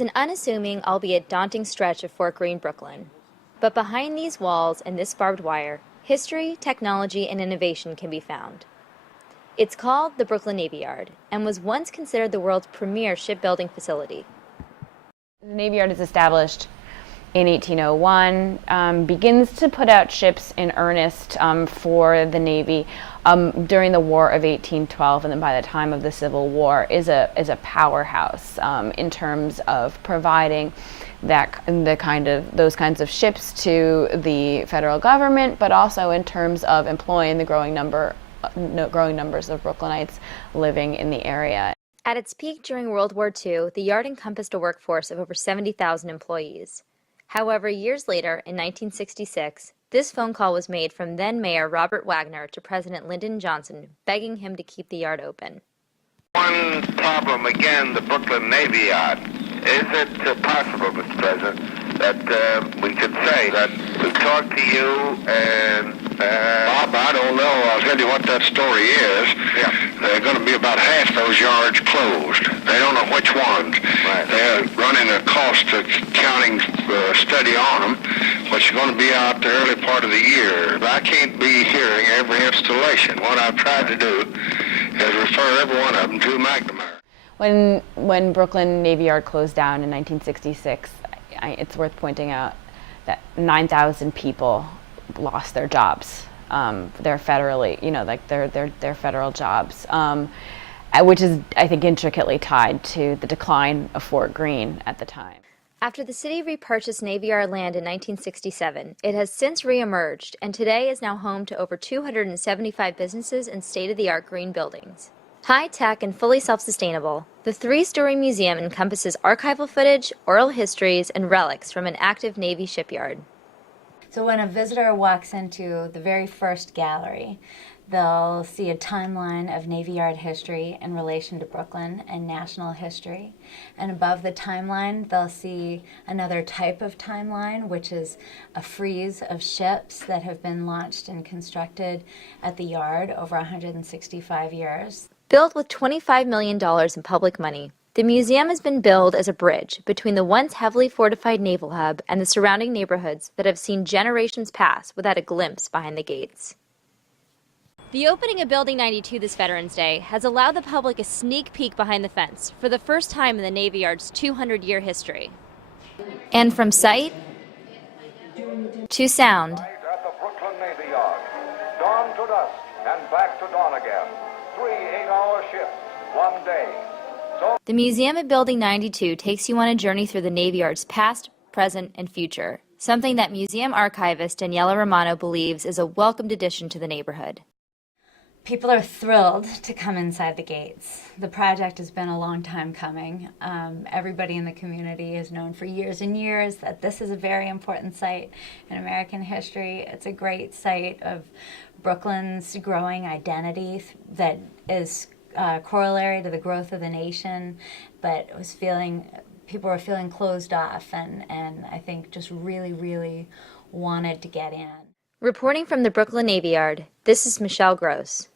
It's an unassuming, albeit daunting stretch of Fort Greene, Brooklyn. But behind these walls and this barbed wire, history, technology, and innovation can be found. It's called the Brooklyn Navy Yard and was once considered the world's premier shipbuilding facility. The Navy Yard is established in 1801, begins to put out ships in earnest for the Navy during the War of 1812, and then by the time of the Civil War is a powerhouse in terms of providing those kinds of ships to the federal government, but also in terms of employing the growing numbers of Brooklynites living in the area. At its peak during World War II, the Yard encompassed a workforce of over 70,000 employees. However, years later, in 1966, this phone call was made from then-Mayor Robert Wagner to President Lyndon Johnson, begging him to keep the Yard open. One problem, again, the Brooklyn Navy Yard. Is it possible, Mr. President, that we could say that we talked to you and... Bob, I don't know. I'll tell you what that story is. Yeah. They're going to be about half those yards closed. They don't know which ones. Right. They're running a cost accounting study on them, which is going to be out the early part of the year. I can't be hearing every installation. What I've tried to do is refer every one of them to McNamara. When Brooklyn Navy Yard closed down in 1966, it's worth pointing out that 9,000 people lost their jobs. They're federally, their federal jobs, which is, I think, intricately tied to the decline of Fort Greene at the time. After the city repurchased Navy Yard land in 1967, it has since reemerged and today is now home to over 275 businesses and state-of-the-art green buildings. High-tech and fully self-sustainable, the three-story museum encompasses archival footage, oral histories, and relics from an active Navy shipyard. So when a visitor walks into the very first gallery, they'll see a timeline of Navy Yard history in relation to Brooklyn and national history. And above the timeline, they'll see another type of timeline, which is a frieze of ships that have been launched and constructed at the Yard over 165 years. Built with $25 million in public money, the museum has been billed as a bridge between the once heavily fortified naval hub and the surrounding neighborhoods that have seen generations pass without a glimpse behind the gates. The opening of Building 92 this Veterans Day has allowed the public a sneak peek behind the fence for the first time in the Navy Yard's 200-year history. And from sight to sound, At the Brooklyn Navy Yard, dawn to dusk and back to dawn again. 3 8-hour shifts, one day. the museum at Building 92 takes you on a journey through the Navy Yard's past, present, and future, something that museum archivist Daniela Romano believes is a welcomed addition to the neighborhood. People are thrilled to come inside the gates. The project has been a long time coming. Everybody in the community has known for years and years that this is a very important site in American history. It's a great site of Brooklyn's growing identity that is corollary to the growth of the nation, but people were feeling closed off and I think just really, really wanted to get in. Reporting from the Brooklyn Navy Yard, this is Michelle Gross.